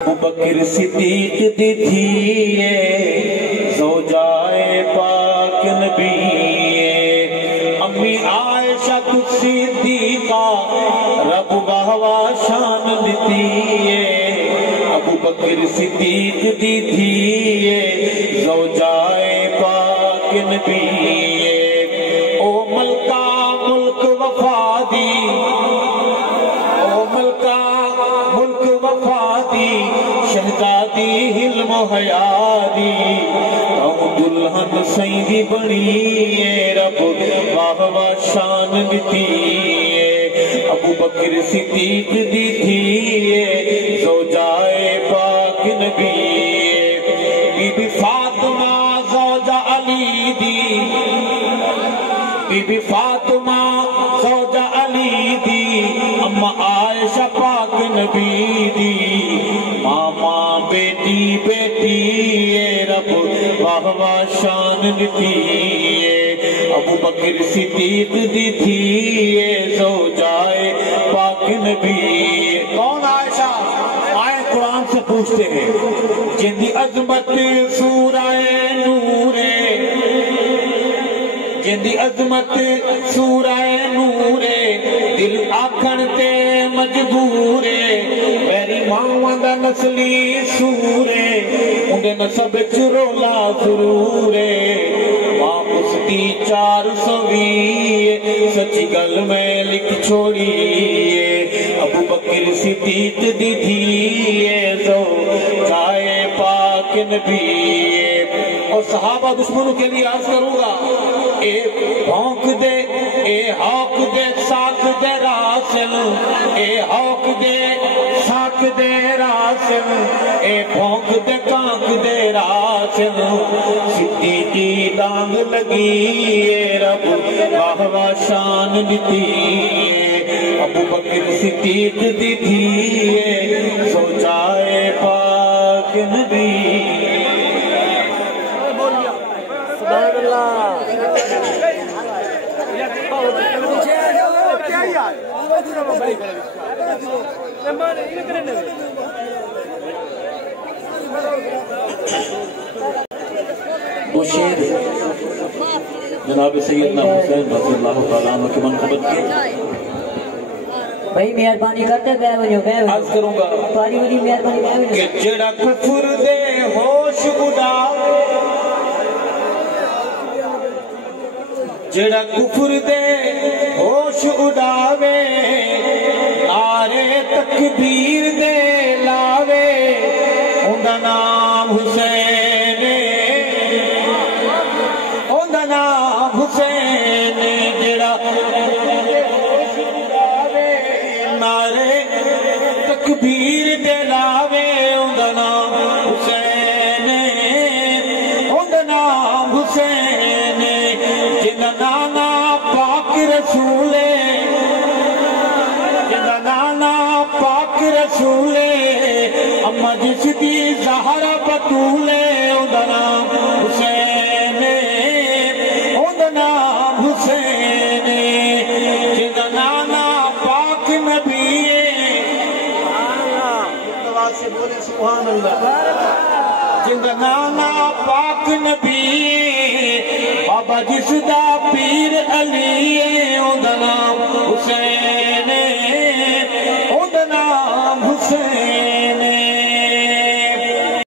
ابوبکر صدیق دی تھیے زوجائے پاک نبی امی عائشہ صدیقہ رب بہوا شان دیتی ابوبکر صدیق دی تھیے زوجائے پاک نبی او ملکہ ملک وفا دی او ملکہ ملک وفا دی شہزادی حلم و حیا دی ہم دلہن سیدی بنی رب واہ واہ شان دیتی ابوبکر صدیق دی تھی زوجائے پاک نبی بی بی فاطمہ زوجہ علی دی بی بی فاطمہ زوجہ علی دی اما عائشہ پاک نبی دی ماما بیٹی بیٹی رب واہ واہ شان دیتی ابوبکر صدیق دی تھی زوجائے پاک نبی کون عائشہ آئے قرآن سے پوچھتے ہیں جن دی عظمت سورہ نور جن دی عظمت سورہ نور دل آکھن تے مجبور میری ماں دا نسلی سور اندے نسب چرولا ضرور ماں اس دی 420 سچی گل میں لکھ چھوڑی ابوبکر صدیق دی تھی زوجائے پاک نبی اور صحابہ دشمنوں کے لیے عرض کروں گا اے بھونک دے اے ہاک دے ساکھ دے راسل اے ہاک دے ساکھ دے راسل اے بھونک دے کانک دے راسل صدیقی ڈانگ لگی اے رب واہ واہ شان دیتی ابوبکر صدیق دی تھی زوجائے پاک نبی وہ شیر جناب سیدنا حسین رضی اللہ تعالیٰ عنہ کی منقبت کے بھائی مہربانی کرتے بے وجہ عرض کروں گا تاری وجہ مہربانی بے وجہ کہ جڑا کفر دے ہوش اڑاوے جڑا کفر دے ہوش اڑاوے آرے تکبیر دے لاوے اندہ نام حسین اندہ نام حسین جڑا نعرے تکبیر دے لاوے اندہ نام حسین اندہ نام حسین جنہ نانا پاک رسولے جنہ نانا پاک رسولے اما جس دی زہرہ بطولے اندہ نام حسین اندہ نام حسین جنہ نانا پاک نبی سبحان اللہ جنہ نانا پاک نبی بابا جس دا پیر علی اندہ نام حسین